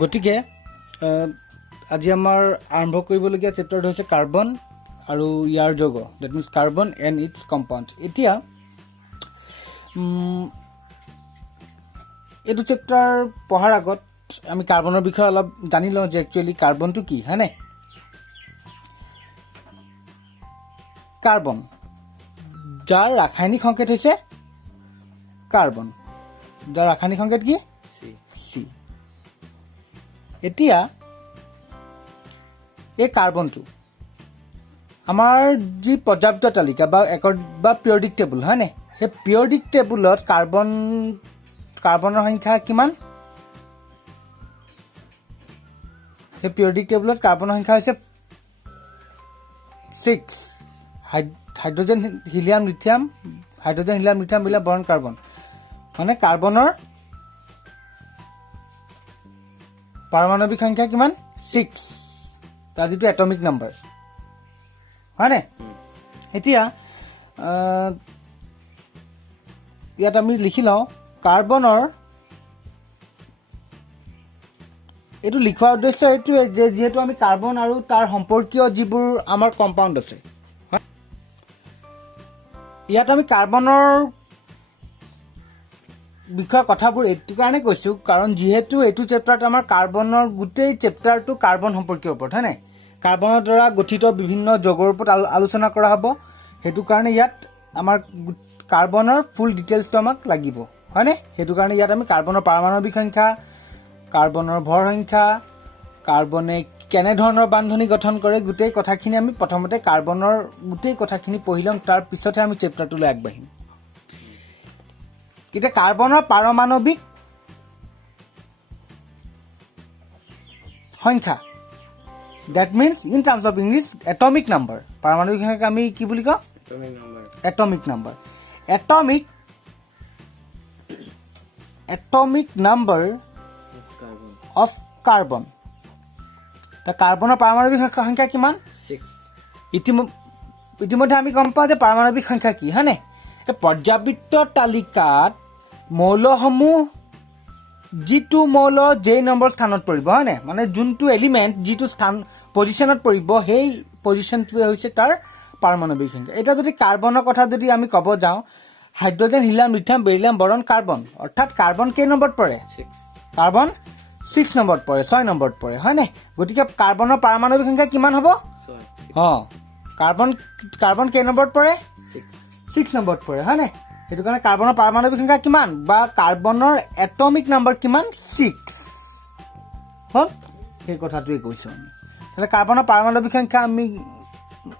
গতিকে আজি আমাৰ আৰম্ভ কৰিবলগীয়া চেপ্টাৰটো হৈছে কাৰ্বন আৰু ইয়াৰ যৌগ, that means carbon and its compound. এতিয়া এইটো চেপ্টাৰ পঢ়াৰ আগত আমি কাৰ্বনৰ বিষয়ে অলপ জানি লওঁ যে একচুৱেলি কাৰ্বনটো কি, হয়নে? কাৰ্বন, যাৰ ৰাসায়নিক সংকেত হৈছে কাৰ্বন, যাৰ ৰাসায়নিক সংকেত কি? চি। এতিয়া এই কাৰ্বনটো আমাৰ যি পৰ্যাপ্ত তালিকা বা পিৰিয়ডিক টেবুল, হয়নে? সেই পিৰিয়ডিক টেবুলত কাৰ্বনৰ সংখ্যা কিমান? সেই পিৰিয়ডিক টেবুলত কাৰ্বনৰ সংখ্যা হৈছে 6। হাইড্ৰজেন হিলিয়াম লিথিয়াম মিলে বৰণ কাৰ্বন, মানে কাৰ্বনৰ পাৰমাণৱিক সংখ্যা কিমান? 6, তাৰ যিটো এটমিক নাম্বাৰ, হয়নে? এতিয়া ইয়াত আমি লিখি লওঁ কাৰ্বনৰ, এইটো লিখোৱাৰ উদ্দেশ্য এইটোৱে যে যিহেতু আমি কাৰ্বন আৰু তাৰ সম্পৰ্কীয় যিবোৰ আমাৰ কম্পাউণ্ড আছে, ইয়াত আমি কাৰ্বনৰ বিষয়ে কথাবোৰ এইটো কাৰণে কৈছোঁ কাৰণ যিহেতু এইটো চেপ্টাৰত আমাৰ কাৰ্বনৰ গোটেই চেপ্টাৰটো কাৰ্বন সম্পৰ্কীয় ওপৰত, হয় নাই? কাৰ্বনৰ দ্বাৰা গঠিত বিভিন্ন যৌগৰ ওপৰত আলোচনা কৰা হ'ব। সেইটো কাৰণে ইয়াত আমাৰ কাৰ্বনৰ ফুল ডিটেইলছটো আমাক লাগিব, হয়নে? সেইটো কাৰণে ইয়াত আমি কাৰ্বনৰ পাৰমাণৱিক সংখ্যা, কাৰ্বনৰ ভৰ সংখ্যা, কাৰ্বনে কেনেধৰণৰ বান্ধনি গঠন কৰে, গোটেই কথাখিনি আমি প্ৰথমতে কাৰ্বনৰ গোটেই কথাখিনি পঢ়ি ল'ম, তাৰ পিছতহে আমি চেপ্টাৰটোলৈ আগবাঢ়িম। এতিয়া কাৰ্বনৰ পাৰমাণৱিক সংখ্যা, that means in terms of English atomic number. পাৰমাণৱিক সংখ্যাক আমি কি বুলি কওঁ? Atomic number. Atomic number of carbon. কাৰ্বনৰ পাৰমাণৱিক সংখ্যা কিমান? 6। ইতিমধ্যে আমি গম পাওঁ যে পাৰমাণৱিক সংখ্যা কি, হয়নে? পৰ্যাবৃত্ত তালিকাত মৌলসমূহ যিটো মৌল যেই নম্বৰ স্থানত পৰিব, হয়নে? মানে যোনটো এলিমেণ্ট যিটো পজিশ্যনত পৰিব, সেই পজিশ্যনটোৱে হৈছে তাৰ পাৰমাণৱিক সংখ্যা। এতিয়া যদি কাৰ্বনৰ কথা যদি আমি ক'ব যাওঁ, হাইড্ৰজেন হিলিয়াম লিথিয়াম বেৰিলিয়াম বৰণ কাৰ্বন, অৰ্থাৎ কাৰ্বন কেই নম্বৰত পৰে? কাৰ্বন 6 নম্বৰত পৰে, 6 নম্বৰত পৰে, হয়নে? গতিকে কাৰ্বনৰ পাৰমাণৱিক সংখ্যা কিমান হ'ব? কাৰ্বন কেই নম্বৰত পৰে? 6 নম্বৰত পৰে, হয়নে? সেইটো কাৰণে কাৰ্বনৰ পাৰমাণৱিক সংখ্যা কিমান বা কাৰ্বনৰ এটমিক নাম্বাৰ কিমান? 6 হ'ল। সেই কথাটোৱে কৈছোঁ আমি। তাহলে কাৰ্বনৰ পাৰমাণৱিক সংখ্যা আমি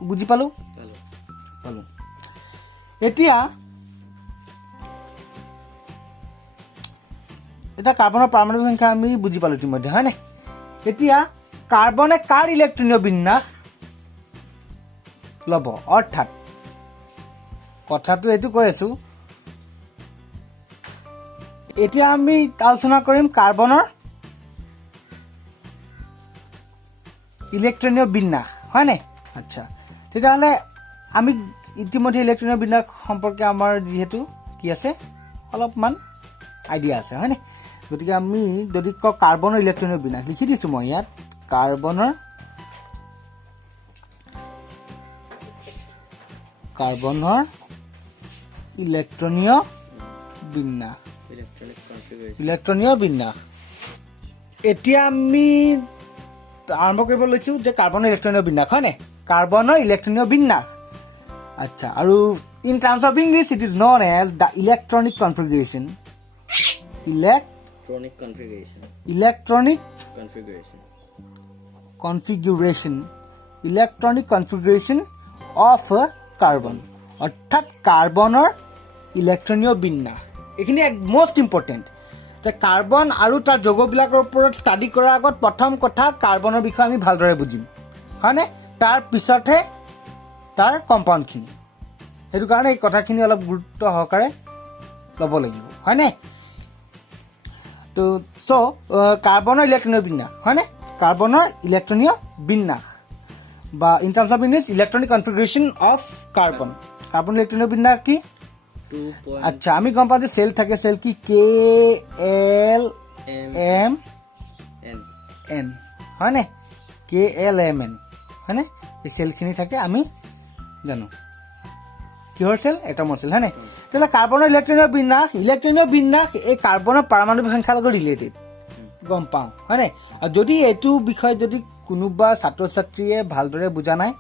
বুজি পালোঁ। এতিয়া কাৰ্বনৰ পাৰমাণৱিক সংখ্যা আমি বুজি পালোঁ ইতিমধ্যে, হয়নে? এতিয়া কাৰ্বনে কাৰ ইলেক্ট্ৰনীয় বিন্যাস ল'ব? অৰ্থাৎ কথাটো এইটো কৈ আছোঁ, এতিয়া আমি আলোচনা কৰিম কাৰ্বনৰ ইলেক্ট্ৰনীয় বিন্যাস, হয়নে? আচ্ছা, তেতিয়াহ'লে আমি ইতিমধ্যে ইলেক্ট্ৰনীয় বিন্যাস সম্পৰ্কে আমাৰ যিহেতু কি আছে অলপমান আইডিয়া আছে, হয়নে? গতিকে আমি যদি কওঁ কাৰ্বনৰ ইলেক্ট্ৰনীয় বিন্যাস, লিখি দিছোঁ মই ইয়াত কাৰ্বনৰ ইলেক্ট্ৰনীয় বিন্যাস। এতিয়া আমি আৰম্ভ কৰিব লৈছোঁ যে কাৰ্বনৰ ইলেক্ট্ৰনীয় বিন্যাস, হয়নে? কাৰ্বনৰ ইলেক্ট্ৰনীয় বিন্যাস। আচ্ছা, আৰু in terms of English it is known as the electronic configuration. Electronic configuration of carbon, অৰ্থাৎ কাৰ্বনৰ ইলেক্ট্ৰনীয় বিন্যাস। এইখিনি মষ্ট ইম্পৰ্টেণ্ট। কাৰ্বন আৰু তাৰ যৌগবিলাকৰ ওপৰত ষ্টাডি কৰাৰ আগত প্ৰথম কথা কাৰ্বনৰ বিষয়ে আমি ভালদৰে বুজিম, হয়নে? তাৰ পিছতহে তাৰ কম্পাউণ্ডখিনি। সেইটো কাৰণে এই কথাখিনি অলপ গুৰুত্ব সহকাৰে ল'ব লাগিব, হয়নে? তো কাৰ্বনৰ ইলেক্ট্ৰনীয় বিন্যাস, হয়নে? কাৰ্বনৰ ইলেক্ট্ৰনীয় বিন্যাস বা in terms of English electronic configuration of carbon. Carbon ইলেক্ট্ৰনীয় বিন্যাস কি? আচ্ছা, আমি গম পাওঁ যে চেল থাকে, চেল কি? KLM এন হয়নে KLMN হয়নে এই চেলখিনি থাকে আমি জানো কিহৰ চেল এটমৰ চেল হয়নে তেতিয়াহ'লে কাৰ্বনৰ ইলেক্ট্ৰনীয় বিন্যাস এই কাৰ্বনৰ পাৰমাণৱিক সংখ্যাৰ লগত ৰিলেটেড গম পাওঁ হয়নে আৰু যদি এইটো বিষয় যদি কোনোবা ছাত্ৰ ছাত্ৰীয়ে ভালদৰে বুজা নাই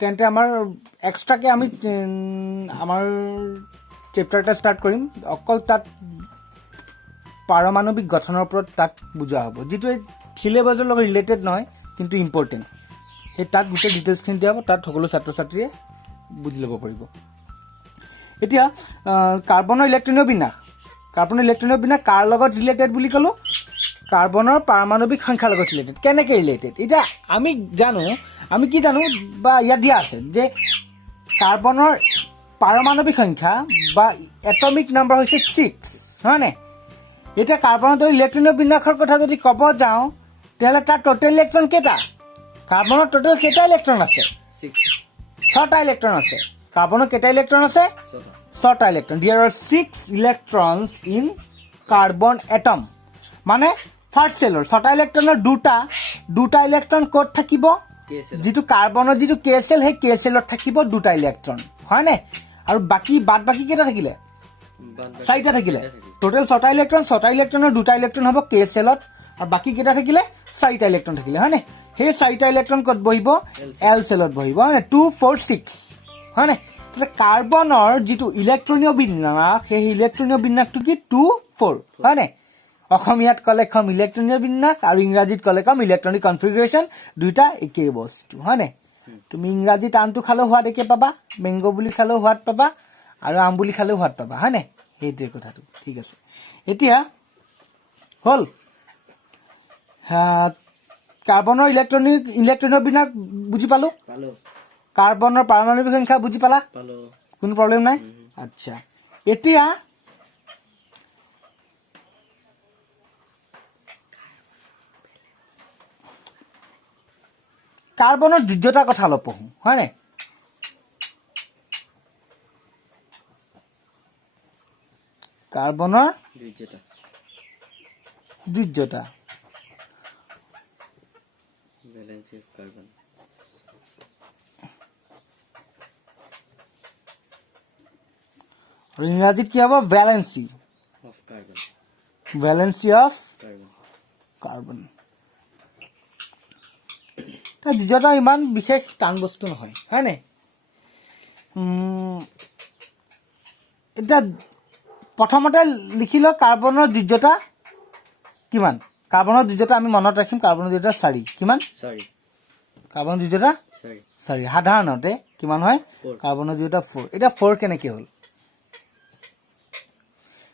তেন্তে আমাৰ এক্সট্ৰাকে আমি আমাৰ চেপ্টাৰ এটা ষ্টাৰ্ট কৰিম অকল তাত পাৰমাণৱিক গঠনৰ ওপৰত তাত বুজোৱা হ'ব যিটো চিলেবাছৰ লগত ৰিলেটেড নহয় কিন্তু ইম্পৰ্টেণ্ট সেই তাত গোটেই ডিটেইলছখিনি দিয়া হ'ব তাত সকলো ছাত্ৰ ছাত্ৰীয়ে বুজি ল'ব পাৰিব এতিয়া কাৰ্বনৰ ইলেক্ট্ৰনীয় বিন্যাস কাৰ লগত ৰিলেটেড বুলি ক'লোঁ কাৰ্বনৰ পাৰমাণৱিক সংখ্যাৰ লগত ৰিলেটেড কেনেকৈ ৰিলেটেড এতিয়া আমি কি জানো বা ইয়াত দিয়া আছে যে কাৰ্বনৰ পাৰমাণৱিক সংখ্যা বা এটমিক নাম্বাৰ হৈছে 6 হয়নে এতিয়া কাৰ্বনৰ ইলেক্ট্ৰনীয় বিন্যাসৰ কথা যদি ক'ব যাওঁ তেতিয়াহ'লে তাৰ টোটেল ইলেক্ট্ৰন কেইটা কাৰ্বনৰ টোটেল কেইটা ইলেক্ট্ৰন আছে 6টা ইলেক্ট্ৰন আছে কাৰ্বনৰ কেইটা ইলেক্ট্ৰন আছে 6টা electron there are 6 electrons in carbon atom মানে ফাৰ্ষ্ট চেলৰ 6টা ইলেক্ট্ৰনৰ দুটা ইলেক্ট্ৰন ক'ত থাকিব যিটো কাৰ্বনৰ যিটো কে চেল সেই কে চেলত থাকিব 2টা ইলেক্ট্ৰন হয়নে আৰু বাদ বাকি কেইটা থাকিলে 4টা থাকিলে টোটেল 6টা ইলেক্ট্ৰনৰ 2টা ইলেক্ট্ৰন হ'ব কে চেলত আৰু বাকি কেইটা থাকিলে 4টা ইলেক্ট্ৰন থাকিলে হয়নে সেই 4টা ইলেক্ট্ৰন ক'ত বহিব এল চেলত বহিব হয়নে 2 4 6 হয়নে তেতিয়া কাৰ্বনৰ যিটো ইলেক্ট্ৰনীয় বিন্যাস সেই ইলেক্ট্ৰনীয় বিন্যাসটো কি 2 4 হয়নে অসমীয়াত ক'লে কম ইলেক্ট্ৰনীয় বিন্যাস আৰু ইংৰাজীত ক'লে কম ইলেক্ট্ৰনিক কনফিগাৰেশ্যন দুইটা একেই বস্তু হয়নে তুমি ইংৰাজীত আনটো খালেও সোৱাদ একে পাবা মেংগো বুলি খালেও সোৱাদ পাবা আৰু আম বুলি খালেও সোৱাদ পাবা হয়নে সেইটোৱে কথাটো ঠিক আছে এতিয়া হ'ল কাৰ্বনৰ ইলেক্ট্ৰনীয় বিন্যাস বুজি পালোঁ কাৰ্বনৰ পাৰমাণৱিক সংখ্যা বুজি পালা কোনো প্ৰব্লেম নাই আচ্ছা এতিয়া কাৰ্বনৰ যোজ্যতাৰ কথা অলপ পঢ়োঁ হয়নে কাৰ্বনৰ যোজ্যতা valence of carbon আৰু ইংৰাজীত কি হ'ব valency of carbon of carbon তাৰ যোজ্যতা ইমান বিশেষ টান বস্তু নহয় হয়নে এতিয়া প্ৰথমতে লিখিলো কাৰ্বনৰ যোজ্যতা কিমান কাৰ্বনৰ যোজ্যতা আমি মনত ৰাখিম কাৰ্বনৰ যোজ্যতা 4 কিমান 4 কাৰ্বনৰ যোজ্যতা 4 সাধাৰণতে কিমান হয় কাৰ্বনৰ যোজ্যতা 4 এটা 4 কেনেকৈ হ'ল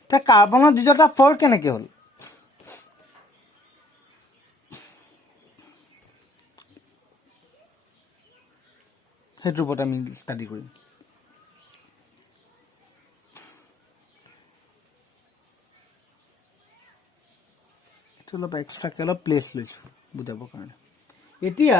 তা কাৰ্বনৰ যোজ্যতা 4 কেনেকৈ হ'ল সেইটোৰ ওপৰত আমি ষ্টাডি কৰিম অলপ এক্সট্ৰাকে অলপ প্লেচ লৈছোঁ বুজাবৰ কাৰণে এতিয়া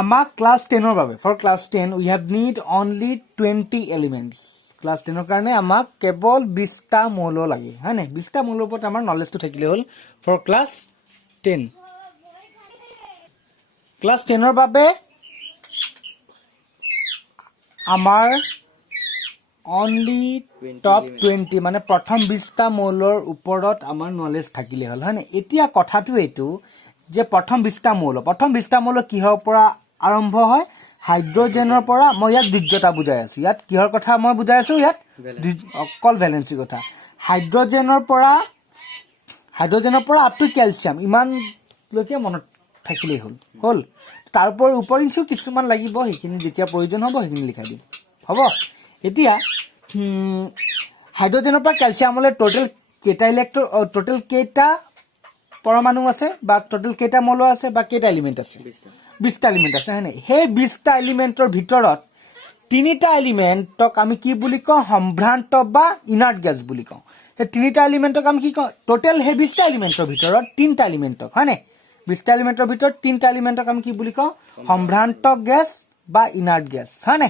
আমাক ক্লাছ 10ৰ বাবে for class 10 we have need only 20 elements class 10ৰ কাৰণে আমাক কেৱল 20টা মৌল লাগে হয়নে 20টা মৌলৰ ওপৰত আমাৰ নলেজটো থাকিলে হ'ল ফৰ ক্লাছ 10 ক্লাছ 10ৰ বাবে আমাৰ অনলি টপ 20 মানে প্ৰথম 20টা মৌলৰ ওপৰত আমাৰ নলেজ থাকিলে হ'ল হয়নে এতিয়া কথাটো এইটো যে প্ৰথম 20টা মৌল কিহৰ পৰা আৰম্ভ হয় হাইড্ৰজেনৰ পৰা মই ইয়াত যোজ্যতা বুজাই আছো ইয়াত কিহৰ কথা মই বুজাই আছো ইয়াত অকল ভ্যালেন্সি কথা হাইড্ৰজেনৰ পৰা আপ টু কেলছিয়াম ইমান লৈকে মনত থাকিলেই হ'ল তাৰ উপৰিঞ্চি কিছুমান লাগিব সেইখিনি যেতিয়া প্ৰয়োজন হ'ব সেইখিনি লিখাই দিম হ'ব এতিয়া হাইড্ৰজেনৰ পৰা কেলছিয়ামলৈ টোটেল কেইটা পৰমাণু আছে বা টোটেল কেইটা মৌল আছে বা কেইটা এলিমেন্ট আছে 20টা এলিমেন্ট আছে হয়নে সেই 20টা এলিমেন্টৰ ভিতৰত 3টা এলিমেন্টক আমি কি বুলি কওঁ সম্ভ্ৰান্ত বা ইনাৰ্ট গেছ বুলি কওঁ সেই 3টা এলিমেন্টক আমি কি কওঁ টোটেল সেই 20টা এলিমেন্টৰ ভিতৰত 3টা এলিমেন্টক হয়নে 20টা এলিমেন্টৰ ভিতৰত 3টা এলিমেন্টক আমি কি বুলি কওঁ সম্ভ্ৰান্ত গেছ বা ইনাৰ্ট গেছ হয়নে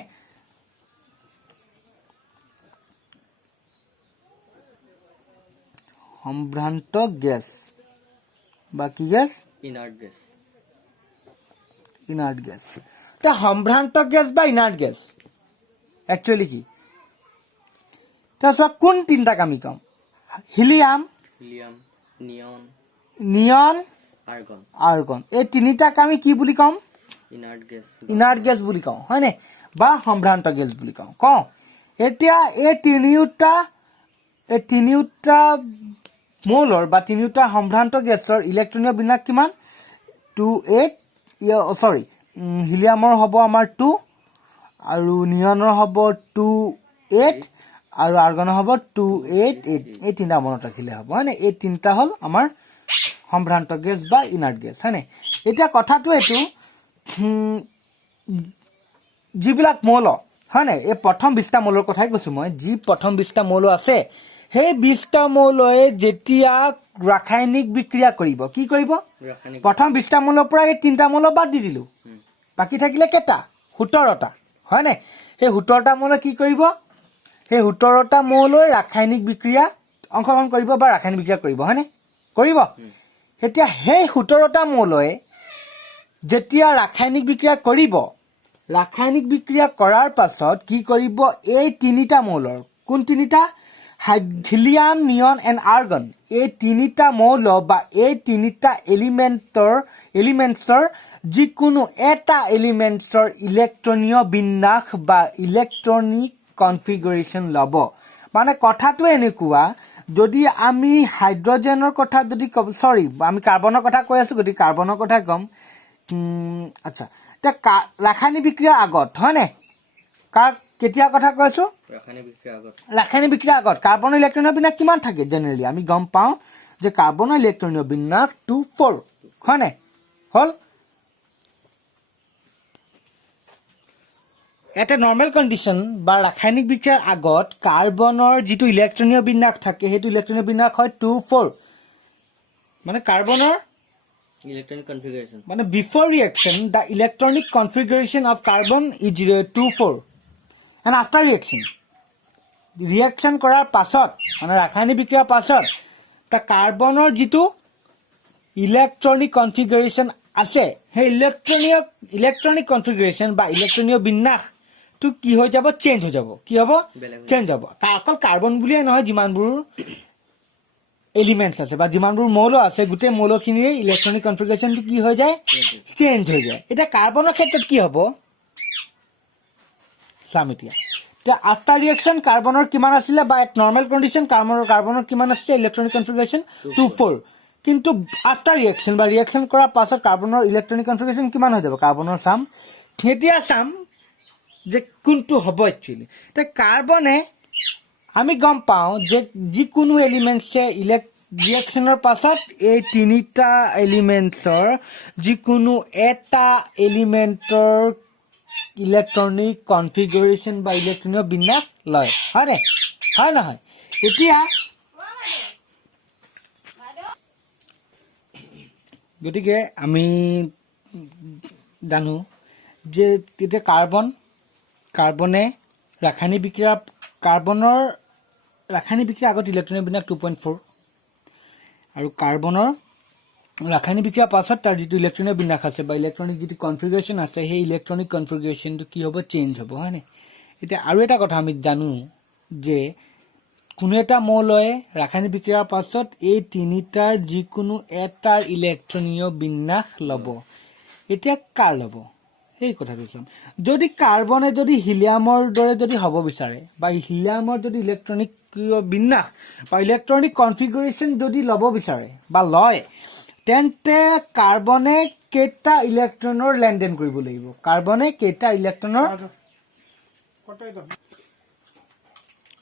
সম্ভ্ৰান্ত গেছ বা কি gas inert gas inert gas তা সম্ভ্ৰান্ত গেছ বা ইনাৰ্ট গ্যাস একচুয়ালি কি তাৰপিছত কোন তিনিটাক আমি কম হিলিয়াম হিলিয়াম নিয়ন নিয়ন আৰ্গন আৰ্গন এই তিনিটাক আমি কি বুলি কম ইনাৰ্ট গ্যাস ইনাৰ্ট গেছ বুলি কওঁ হয়নে বা সম্ভ্ৰান্ত গেছ বুলি কওঁ এতিয়া এই তিনিওটা মৌলৰ বা তিনিওটা সম্ভ্ৰান্ত গেছৰ ইলেক্ট্ৰনীয় বিন্যাস কিমান 2 হিলিয়ামৰ হ'ব আমাৰ 2 আৰু নিয়নৰ হ'ব 2 8 আৰু আৰ্গনৰ হ'ব 2 8 8 এই তিনিটা মনত ৰাখিলে হ'ব হয়নে এই তিনিটা হ'ল আমাৰ সম্ভ্ৰান্ত গেছ বা ইনাৰ্ট গেছ হয়নে এতিয়া কথাটো এইটো যিবিলাক মৌল হয়নে এই প্ৰথম 20টা মৌলৰ কথাই কৈছোঁ মই যি প্ৰথম 20টা মৌল আছে সেই 20টা মৌলয়ে যেতিয়া ৰাসায়নিক বিক্ৰিয়া কৰিব কি কৰিব ৰাসায়নিক প্ৰথম 20টা মৌলৰ পৰা এই তিনিটা মৌল বাদ দি দিলোঁ বাকী থাকিলে কেইটা 17টা হয়নে সেই 17টা মৌল কি কৰিব সেই 17টা মৌলই ৰাসায়নিক বিক্ৰিয়া অংশগ্ৰহণ কৰিব বা ৰাসায়নিক বিক্ৰিয়া কৰিব হয়নে কৰিব এতিয়া সেই 17টা মৌলয়ে যেতিয়া ৰাসায়নিক বিক্ৰিয়া কৰিব ৰাসায়নিক বিক্ৰিয়া কৰাৰ পাছত কি কৰিব এই তিনিটা মৌলৰ কোন তিনিটা হিলিয়াম নিয়ন এণ্ড আৰ্গন এই তিনিটা মৌল বা এই তিনিটা এলিমেণ্টছৰ যিকোনো এটা এলিমেণ্টছৰ ইলেক্ট্ৰনীয় বিন্যাস বা ইলেক্ট্ৰনিক কনফিগাৰেশ্যন ল'ব মানে কথাটো এনেকুৱা যদি আমি হাইড্ৰজেনৰ কথা যদি আমি কাৰ্বনৰ কথা কৈ আছোঁ গতিকে কাৰ্বনৰ কথা ক'ম আচ্ছা এতিয়া ৰাসায়নিক বিক্ৰিয়াৰ আগত হয়নে কেতিয়া কথা কৈ আছোঁ ৰাসায়নিক বিক্ৰিয়াৰ আগত কাৰ্বনৰ ইলেক্ট্ৰনীয় বিন্যাস কিমান থাকে জেনেৰেলি আমি গম পাওঁ যে কাৰ্বনৰ ইলেক্ট্ৰনীয় বিন্যাস 2 4 হয়নে হ'ল এটা নৰ্মেল কণ্ডিশ্যন বা ৰাসায়নিক বিক্ৰিয়াৰ আগত কাৰ্বনৰ যিটো ইলেক্ট্ৰনীয় বিন্যাস থাকে সেইটো ইলেক্ট্ৰনীয় বিন্যাস হয় 2 4 মানে কাৰ্বনৰ electronic configuration মানে before reaction the electronic configuration of carbon is 2 4 and after reaction কৰাৰ পাছত মানে ৰাসায়নিক বিক্ৰিয়াৰ পাছত তা কাৰ্বনৰ যিটো ইলেক্ট্ৰনিক কনফিগাৰেশ্যন আছে সেই ইলেক্ট্ৰনিক কনফিগাৰেশ্যন বা ইলেক্ট্ৰনীয় বিন্যাস তো কি হৈ যাব চেঞ্জ হৈ যাব কি হ'ব চেঞ্জ হ'ব অকল কাৰ্বন বুলিয়ে নহয় যিমানবোৰ এলিমেন্টস আছে বা যিমানবোৰ মৌল আছে গোটেই মৌলখিনিৰ ইলেক্ট্ৰনিক কনফিগাৰেশ্যনটো কি হৈ যায় চেঞ্জ হৈ যায় এতিয়া কাৰ্বনৰ ক্ষেত্ৰত কি হ'ব চাম এতিয়া আফটাৰ ৰিয়েকশ্যন কাৰ্বনৰ কিমান আছিলে বা এট নৰ্মেল কণ্ডিশ্যন কাৰ্বনৰ কিমান আছে ইলেক্ট্ৰনিক কনফিগাৰেশ্যন 2 4 কিন্তু আফটাৰ ৰিয়েকশ্যন বা ৰিয়েকশ্যন কৰাৰ পাছত কাৰ্বনৰ ইলেক্ট্ৰনিক কনফিগাৰেশ্যন কিমান হৈ যাব কাৰ্বনৰ চাম এতিয়া চাম যে কোনটো হ'ব একচুৱেলি তে কাৰ্বনে আমি গম পাওঁ যে যিকোনো এলিমেণ্টছে ৰিয়েকশ্যনৰ পাছত এই তিনিটা এলিমেণ্টছৰ যিকোনো এটা এলিমেণ্টৰ ইলেক্ট্ৰনিক কনফিগাৰেশ্যন বা ইলেক্ট্ৰনীয় বিন্যাস লয় হয়নে হয় নহয় এতিয়া গতিকে আমি জানো যে এতিয়া কাৰ্বনে ৰাসায়নিক বিক্ৰিয়াৰ আগত ইলেক্ট্ৰনীয় বিন্যাস 2.4 আৰু কাৰ্বনৰ ৰাসায়নিক বিক্ৰিয়াৰ পাছত তাৰ যিটো ইলেক্ট্ৰনীয় বিন্যাস আছে বা ইলেক্ট্ৰনিক যিটো কনফিগাৰেশ্যন আছে সেই ইলেক্ট্ৰনিক কনফিগাৰেশ্যনটো কি হ'ব চেঞ্জ হ'ব হয়নে এতিয়া আৰু এটা কথা আমি জানো যে কোনো এটা মৌলয়ে ৰাসায়নিক বিক্ৰিয়াৰ পাছত এই তিনিটাৰ যিকোনো এটাৰ ইলেক্ট্ৰনীয় বিন্যাস ল'ব এতিয়া কাৰ ল'ব এই কথাটো চাম যদি কাৰ্বনে যদি হিলিয়ামৰ দৰে যদি হ'ব বিচাৰে বা হিলিয়ামৰ যদি ইলেক্ট্ৰনিক বিন্যাস বা ইলেক্ট্ৰনিক কনফিগাৰেশ্যন যদি ল'ব বিচাৰে বা লয় তেন্তে কাৰ্বনে কেইটা ইলেক্ট্ৰনৰ লেনদেন কৰিব লাগিব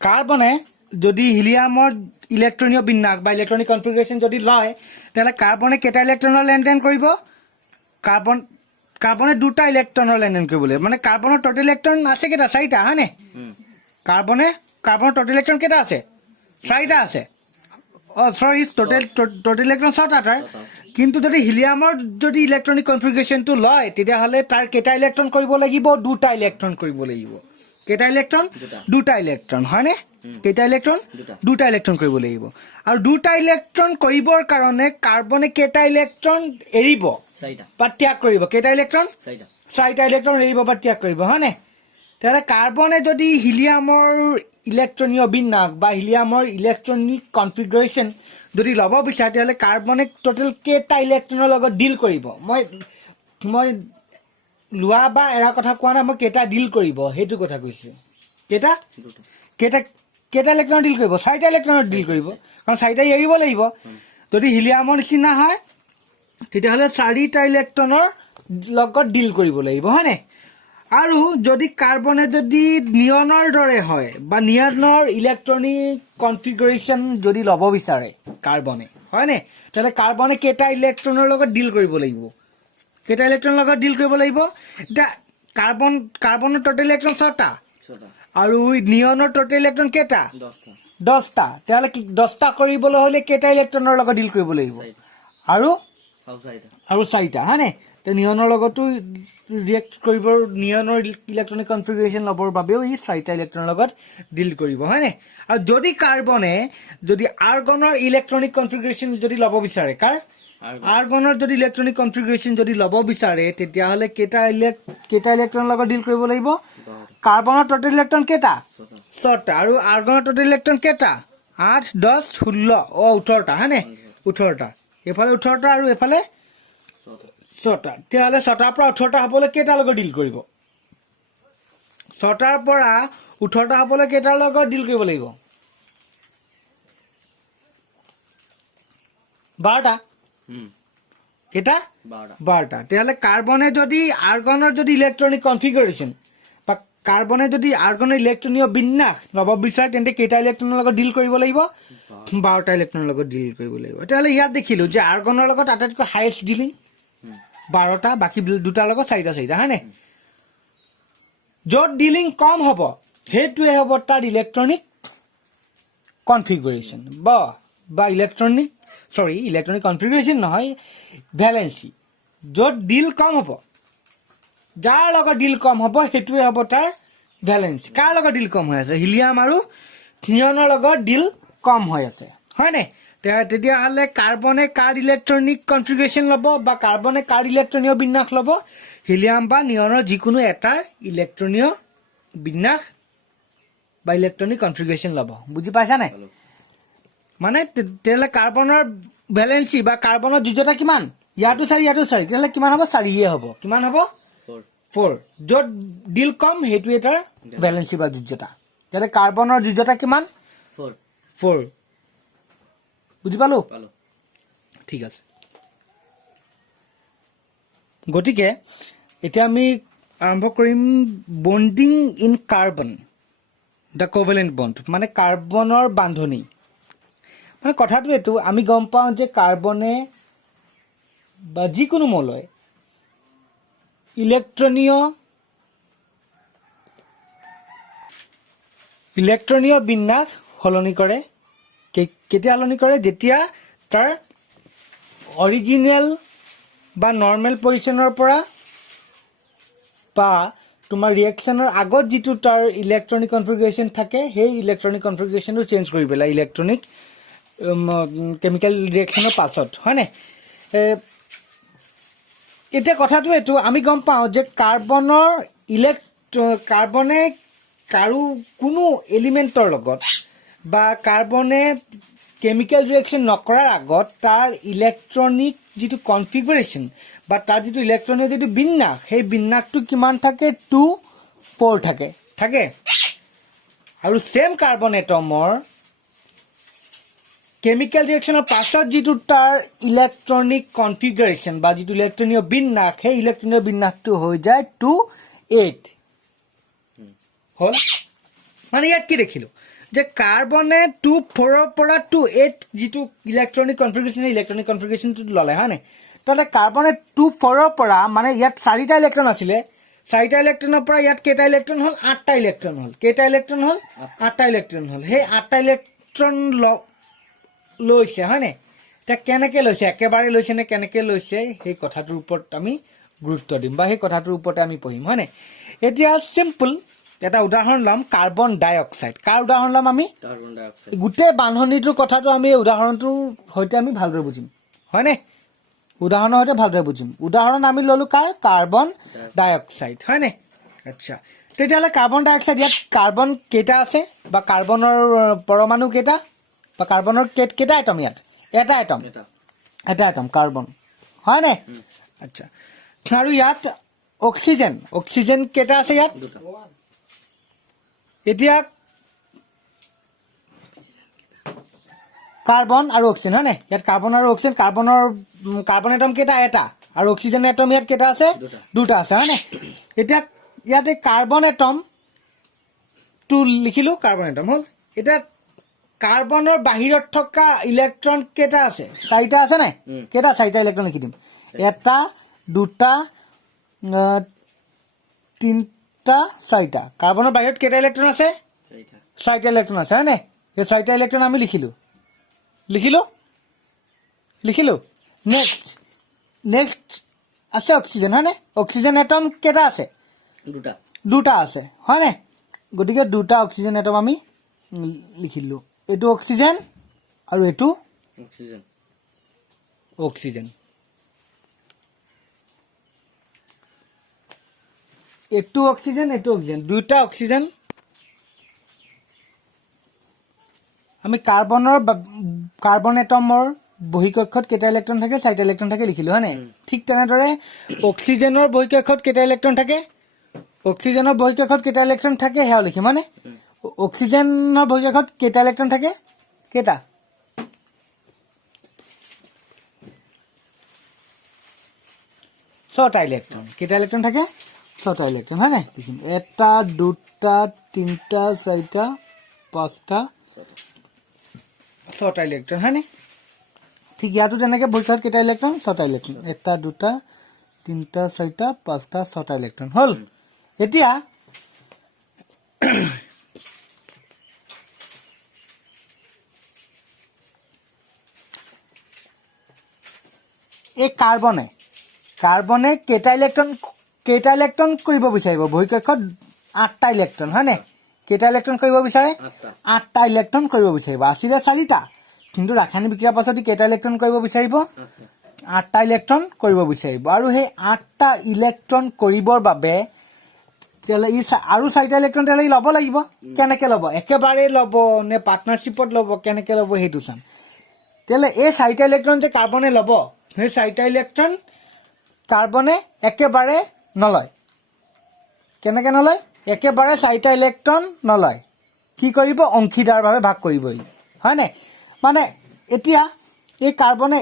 কাৰ্বনে যদি হিলিয়ামৰ ইলেক্ট্ৰনীয় বিন্যাস বা ইলেক্ট্ৰনিক কনফিগাৰেশ্যন যদি লয় তেতিয়াহ'লে কাৰ্বনে কেইটা ইলেক্ট্ৰনৰ লেনদেন কৰিব কাৰ্বনে দুটা ইলেক্ট্ৰনৰ লেনদেন কৰিব লাগিব মানে কাৰ্বনৰ টোটেল ইলেক্ট্ৰন আছে কেইটা 4টা হয়নে কাৰ্বনৰ টোটেল ইলেক্ট্ৰন কেইটা আছে 4টা আছে টোটেল ইলেক্ট্ৰন 6টা তাৰ কিন্তু যদি হিলিয়ামৰ যদি ইলেক্ট্ৰনিক কনফিগাৰেশ্যনটো লয় তেতিয়াহ'লে তাৰ কেইটা ইলেক্ট্ৰন কৰিব লাগিব 2টা ইলেক্ট্ৰন কৰিব লাগিব কেইটা ইলেক্ট্ৰন দুটা। দুটা ইলেক্ট্ৰন হয়নে কেইটা ইলেক্ট্ৰন দুটা। দুটা ইলেক্ট্ৰন কৰিব লাগিব আৰু দুটা ইলেক্ট্ৰন কৰিবৰ কাৰণে কাৰ্বনে কেইটা ইলেক্ট্ৰন এৰিব চাৰিটা বা ত্যাগ কৰিব কেইটা ইলেক্ট্ৰন চাৰিটা চাৰিটা ইলেক্ট্ৰন এৰিব বা ত্যাগ কৰিব হয়নে তেতিয়াহ'লে কাৰ্বনে যদি হিলিয়ামৰ ইলেক্ট্ৰনীয় বিন্যাস বা হিলিয়ামৰ ইলেক্ট্ৰনিক কনফিগাৰেশ্যন যদি ল'ব বিচাৰে তেতিয়াহ'লে কাৰ্বনে টোটেল কেইটা ইলেক্ট্ৰনৰ লগত ডিল কৰিব মই লোৱা বা এৰা কথা কোৱা নাই মই কেইটা ডিল কৰিব সেইটো কথা কৈছোঁ কেইটা দুটা কেইটা কেইটা ইলেক্ট্ৰন ডিল কৰিব চাৰিটা ইলেক্ট্ৰনত ডিল কৰিব কাৰণ চাৰিটা এৰিব লাগিব যদি হিলিয়ামৰ নিচিনা হয় তেতিয়াহ'লে চাৰিটা ইলেক্ট্ৰনৰ লগত ডিল কৰিব লাগিব হয়নে আৰু যদি কাৰ্বনে যদি নিয়নৰ দৰে হয় বা নিয়নৰ ইলেক্ট্ৰনিক কনফিগাৰেশ্যন যদি ল'ব বিচাৰে কাৰ্বনে হয়নে তেতিয়াহ'লে কাৰ্বনে কেইটা ইলেক্ট্ৰনৰ লগত ডিল কৰিব লাগিব কেইটা ইলেক্ট্ৰনৰ লগত ডিল কৰিব লাগিব এতিয়া কাৰ্বনৰ টোটেল ইলেক্ট্ৰন ছটা ছটা আৰু নিয়নৰ টোটেল ইলেক্ট্ৰন কেইটা দহটা 10টা তেতিয়াহ'লে কি 10টা কৰিবলৈ হ'লে কেইটা ইলেক্ট্ৰনৰ লগত ডিল কৰিব লাগিব চাৰিটা আৰু চাৰিটা আৰু চাৰিটা হয়নে নিয়নৰ লগতো ৰিয়েক্ট কৰিব নিয়নৰ ইলেক্ট্ৰনিক কনফিগাৰেশ্যন ল'বৰ বাবেও ই চাৰিটা ইলেক্ট্ৰনৰ লগত ডিল কৰিব হয়নে আৰু যদি কাৰ্বনে যদি আৰ্গনৰ ইলেক্ট্ৰনিক কনফিগাৰেশ্যন যদি ল'ব বিচাৰে কাৰ আৰ্গনৰ যদি ইলেক্ট্ৰনিক কনফিগাৰেশ্যন যদি ল'ব বিচাৰে তেতিয়াহ'লে কেইটা ইলেক্ট্ৰনৰ লগত ডিল কৰিব লাগিব কাৰ্বনৰ টোটেল ইলেক্ট্ৰন কেইটা ছটা আৰু আৰ্গনৰ টোটেল ইলেক্ট্ৰন কেইটা 8 10 16 18টা হয়নে 18টা এইফালে 18টা আৰু এইফালে ছটা তেতিয়াহ'লে 6টাৰ পৰা 18টা হ'বলৈ কেইটাৰ লগত ডিল কৰিব 6টাৰ পৰা 18টা হ'বলৈ কেইটাৰ লগত ডিল কৰিব লাগিব 12টা কেইটা 12টা তেতিয়াহ'লে কাৰ্বনে যদি আৰ্গনৰ যদি ইলেক্ট্ৰনিক কনফিগাৰেশ্যন বা কাৰ্বনে যদি আৰ্গনৰ ইলেক্ট্ৰনীয় বিন্যাস ল'ব বিচাৰে তেন্তে কেইটা ইলেক্ট্ৰনৰ লগত ডিল কৰিব লাগিব 12টা ইলেক্ট্ৰনৰ লগত ডিল কৰিব লাগিব তেতিয়াহ'লে ইয়াত দেখিলোঁ যে আৰ্গনৰ লগত আটাইতকৈ হাইয়েষ্ট ডিলিং 12টা বাকী দুটাৰ লগত চাৰিটা হয়নে য'ত ডিলিং কম হ'ব সেইটোৱে হ'ব তাৰ ইলেক্ট্ৰনিক কনফিগাৰেশ্যন বা ইলেক্ট্ৰনিক কনফিগাৰেশ্যন নহয় ভেলেন্সি য'ত ডিল কম হ'ব যাৰ লগত ডিল কম হ'ব সেইটোৱে হ'ব তাৰ ভেলেন্সি কাৰ লগত ডিল কম হৈ আছে হিলিয়াম আৰু নিয়নৰ লগত ডিল কম হৈ আছে হয়নে তেতিয়াহ'লে কাৰ্বনে কাৰ ইলেক্ট্ৰনিক কনফিগাৰেশ্যন ল'ব বা কাৰ্বনে কাৰ ইলেক্ট্ৰনীয় বিন্যাস ল'ব হিলিয়াম বা নিয়নৰ যিকোনো এটাৰ ইলেক্ট্ৰনীয় বিন্যাস বা ইলেক্ট্ৰনিক কনফিগাৰেশ্যন ল'ব বুজি পাইছা নাই মানে তেতিয়াহ'লে কাৰ্বনৰ ভেলেন্সি বা কাৰ্বনৰ যোজ্যতা কিমান ইয়াতো 4 ইয়াতো 4 তেতিয়াহ'লে কিমান হ'ব 4 হ'ব কিমান হ'ব 4 য'ত ডিল কম সেইটোৱে তাৰ ভেলেন্সি বা যোজ্যতা তেতিয়াহ'লে কাৰ্বনৰ যোজ্যতা কিমান 4 বুজি পালো ঠিক আছে গতিকে এতিয়া আমি আৰম্ভ কৰিম bonding in carbon the covalent bond মানে কাৰ্বনৰ বান্ধনি মানে কথাটো এইটো আমি গম পাওঁ যে কাৰ্বনে বা যিকোনো মৌলই ইলেক্ট্ৰনীয় বিন্যাস সলনি কৰে কেতিয়া সলনি কৰে যেতিয়া তাৰ অৰিজিনেল বা নৰ্মেল পজিশ্যনৰ পৰা বা তোমাৰ ৰিয়েকশ্যনৰ আগত যিটো তাৰ ইলেক্ট্ৰনিক কনফিগাৰেশ্যন থাকে সেই ইলেক্ট্ৰনিক কনফিগাৰেশ্যনটো চেঞ্জ কৰি পেলাই ইলেক্ট্ৰনিক কেমিকেল ৰিয়েকশ্যনৰ পাছত হয়নে এতিয়া কথাটো এইটো আমি গম পাওঁ যে কাৰ্বনে কোনো এলিমেণ্টৰ লগত বা কাৰ্বনে কেমিকেল ৰিয়েকশ্যন নকৰাৰ আগত তাৰ ইলেক্ট্ৰনিক যিটো কনফিগাৰেশ্যন বা তাৰ যিটো ইলেক্ট্ৰনিক যিটো বিন্যাস সেই বিন্যাসটো কিমান থাকে 2 4 থাকে আৰু চেম কাৰ্বন এটমৰ কেমিকেল ৰিয়েকশ্যনৰ পাছত যিটো তাৰ ইলেক্ট্ৰনিক কনফিগাৰেশ্যন বা যিটো ইলেক্ট্ৰনীয় বিন্যাস সেই ইলেক্ট্ৰনীয় বিন্যাসটো হৈ যায় 2 8 হ'ল মানে ইয়াত কি দেখিলোঁ যে কাৰ্বনে 2 4ৰ পৰা 2 8 যিটো ইলেক্ট্ৰনিক কনফিগাৰেশ্যনটো ল'লে হয় নাই তাতে কাৰ্বনে 2 4ৰ পৰা মানে ইয়াত 4টা ইলেক্ট্ৰন আছিলে 4টা ইলেক্ট্ৰনৰ পৰা ইয়াত কেইটা ইলেক্ট্ৰন হ'ল 8টা ইলেক্ট্ৰন হ'ল কেইটা ইলেক্ট্ৰন হ'ল 8টা ইলেক্ট্ৰন হ'ল সেই 8টা ইলেক্ট্ৰন লৈছে হয় নাই এতিয়া কেনেকৈ লৈছে একেবাৰে লৈছে নে কেনেকৈ লৈছে সেই কথাটোৰ ওপৰত আমি গুৰুত্ব দিম বা সেই কথাটোৰ ওপৰতে আমি পঢ়িম হয় নাই এতিয়া চিম্পল এটা উদাহৰণ ল'ম কাৰ্বন ডাই অক্সাইড কাৰ উদাহৰণ ল'ম আমি কাৰ্বন ডাই অক্সাইড গোটেই বান্ধনীটোৰ কথাটো আমি এই উদাহৰণটোৰ সৈতে আমি ভালদৰে বুজিম হয়নে উদাহৰণৰ সৈতে ভালদৰে বুজিম উদাহৰণ আমি ল'লো কাৰ কাৰ্বন ডাই অক্সাইড হয়নে আচ্ছা তেতিয়াহ'লে কাৰ্বন ডাই অক্সাইড ইয়াত কাৰ্বন কেইটা আছে বা কাৰ্বনৰ পৰমাণু কেইটা বা কাৰ্বনৰ কেইটা এটম ইয়াত এটা এটম কাৰ্বন হয়নে আচ্ছা আৰু ইয়াত অক্সিজেন কেইটা আছে ইয়াত এতিয়া কাৰ্বন আৰু অক্সিজেন হয়নে ইয়াত কাৰ্বন আৰু অক্সিজেন কাৰ্বন এটম কেইটা এটা আৰু অক্সিজেন এটম ইয়াত কেইটা আছে দুটা আছে হয়নে এতিয়া ইয়াতে কাৰ্বন এটম টু লিখিলো কাৰ্বন এটম হ'ল এতিয়া কাৰ্বনৰ বাহিৰত থকা ইলেক্ট্ৰন কেইটা আছে চাৰিটা আছে নাই কেইটা চাৰিটা ইলেক্ট্ৰন লিখি দিম এটা দুটা তিনিটা চাৰিটা কাৰ্বনৰ বাহিৰত কেইটা ইলেক্ট্ৰন আছে চাৰিটা ইলেক্ট্ৰন আছে হয়নে এই চাৰিটা ইলেক্ট্ৰন আমি লিখিলো নেক্সট আছে অক্সিজেন হয়নে অক্সিজেন এটম কেইটা আছে দুটা আছে হয়নে গতিকে দুটা অক্সিজেন এটম আমি লিখিলো এইটো অক্সিজেন আৰু এইটো অক্সিজেন এইটো অক্সিজেন দুইটা অক্সিজেন আমি কাৰ্বন এটমৰ বহিকক্ষত কেইটা ইলেক্ট্ৰন থাকে চাৰিটা ইলেক্ট্ৰন থাকে লিখিলো হয়নে ঠিক তেনেদৰে অক্সিজেনৰ বহিকক্ষত কেইটা ইলেক্ট্ৰন থাকে অক্সিজেনৰ বহিকক্ষত কেইটা ইলেক্ট্ৰন থাকে সেয়াও লিখিম হয়নে অক্সিজেনৰ বহিকক্ষত কেইটা ইলেক্ট্ৰন থাকে কেইটা ছটা ইলেক্ট্ৰন কেইটা ইলেক্ট্ৰন থাকে ছটা ইলেক্ট্ৰন হয়নে লিখিম এটা দুটা তিনিটা চাৰিটা পাঁচটা ছটা ইলেক্ট্ৰন হয়নে ঠিক ইয়াতো তেনেকৈ বহিকক্ষত কেইটা ইলেক্ট্ৰন ছটা ইলেক্ট্ৰন এটা দুটা তিনিটা চাৰিটা পাঁচটা ছটা ইলেক্ট্ৰন হ'ল এতিয়া এই কাৰ্বনে কেইটা ইলেক্ট্ৰন কৰিব বিচাৰিব বহিকক্ষত 8টা ইলেক্ট্ৰন হয়নে কেইটা ইলেক্ট্ৰন কৰিব বিচাৰে 8টা ইলেক্ট্ৰন কৰিব বিচাৰিব আছিলে 4টা কিন্তু ৰাসায়নিক বিক্ৰিয়াৰ পাছত কেইটা ইলেক্ট্ৰন কৰিব বিচাৰিব 8টা ইলেক্ট্ৰন কৰিব বিচাৰিব আৰু সেই 8টা ইলেক্ট্ৰন কৰিবৰ বাবে তেতিয়াহ'লে আৰু 4টা ইলেক্ট্ৰন তেতিয়াহ'লে ল'ব লাগিব কেনেকৈ ল'ব একেবাৰে ল'ব নে পাৰ্টনাৰশ্বিপত ল'ব কেনেকৈ ল'ব সেইটো চাম তেতিয়াহ'লে এই 4টা ইলেক্ট্ৰন যে কাৰ্বনে ল'ব সেই 4টা ইলেক্ট্ৰন কাৰ্বনে একেবাৰে নলয় কেনেকৈ নলয় একেবাৰে 4টা ইলেক্ট্ৰন নলয় কি কৰিব অংশীদাৰভাৱে ভাগ কৰিবই হয়নে মানে এতিয়া এই কাৰ্বনে